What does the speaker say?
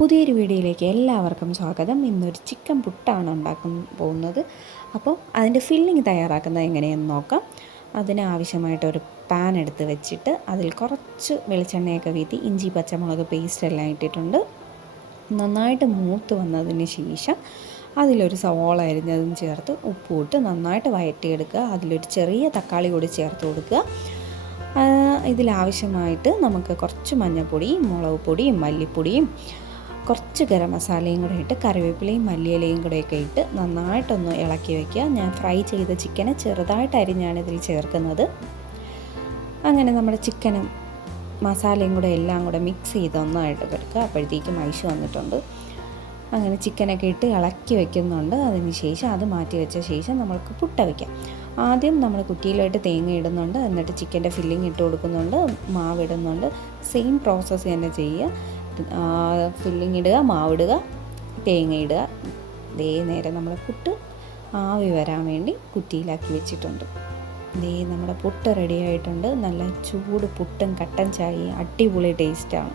പുതിയൊരു വീഡിയോയിലേക്ക് എല്ലാവർക്കും സ്വാഗതം. ഇന്നൊരു ചിക്കൻ പുട്ടാണ് ഉണ്ടാക്കാൻ പോകുന്നത്. അപ്പോൾ അതിന്റെ ഫില്ലിങ് തയ്യാറാക്കുന്നത് എങ്ങനെയെന്ന് നോക്കാം. അതിനാവശ്യമായിട്ടൊരു പാൻ എടുത്ത് വെച്ചിട്ട് അതിൽ കുറച്ച് വെളിച്ചെണ്ണയൊക്കെ വീത്തി ഇഞ്ചി പച്ചമുളക് പേസ്റ്റ് എല്ലാം ഇട്ടിട്ടുണ്ട്. നന്നായിട്ട് മൂത്ത് വന്നതിന് ശേഷം അതിലൊരു സവോള അരിഞ്ഞതും ചേർത്ത് ഉപ്പും ഇട്ട് നന്നായിട്ട് വയറ്റിയെടുക്കുക അതിലൊരു ചെറിയ തക്കാളി കൂടി ചേർത്ത് കൊടുക്കുക. ഇതിലാവശ്യമായിട്ട് നമുക്ക് കുറച്ച് മഞ്ഞൾപ്പൊടിയും മുളക് പൊടിയും മല്ലിപ്പൊടിയും കുറച്ച് ഗരം മസാലയും കൂടെ ഇട്ട് കറിവേപ്പിലയും മല്ലിയിലയും കൂടെയൊക്കെ ഇട്ട് നന്നായിട്ടൊന്ന് ഇളക്കി വയ്ക്കുക ഞാൻ ഫ്രൈ ചെയ്ത ചിക്കനെ ചെറുതായിട്ട് അരിഞ്ഞാണ് ഇതിൽ ചേർക്കുന്നത്. അങ്ങനെ നമ്മുടെ ചിക്കനും മസാലയും കൂടെ എല്ലാം കൂടെ മിക്സ് ചെയ്ത് ഒന്നായിട്ട് കൊടുക്കുക അപ്പോഴത്തേക്കും ഐസ് വന്നിട്ടുണ്ട്. അങ്ങനെ ചിക്കനൊക്കെ ഇട്ട് ഇളക്കി വെക്കുന്നുണ്ട്. അതിന് ശേഷം അത് മാറ്റി വെച്ച ശേഷം നമ്മൾക്ക് പുട്ട വയ്ക്കാം ആദ്യം നമ്മൾ കുറ്റിയിലായിട്ട് തേങ്ങ ഇടുന്നുണ്ട്. എന്നിട്ട് ചിക്കന്റെ ഫില്ലിങ് ഇട്ട് കൊടുക്കുന്നുണ്ട്. മാവ് ഇടുന്നുണ്ട്. സെയിം പ്രോസസ്സ് തന്നെ ചെയ്യുക. ഫില്ലിങ് ഇടുക മാവിടുക തേങ്ങ ഇടുക. ദേ നേരെ നമ്മൾ പുട്ട് ആവി വരാൻ വേണ്ടി കുറ്റിയിലാക്കി വെച്ചിട്ടുണ്ട്. ദേ നമ്മുടെ പുട്ട് റെഡി ആയിട്ടുണ്ട്. നല്ല ചൂട് പുട്ടും കട്ടൻ ചായയും അടിപൊളി ടേസ്റ്റാണ്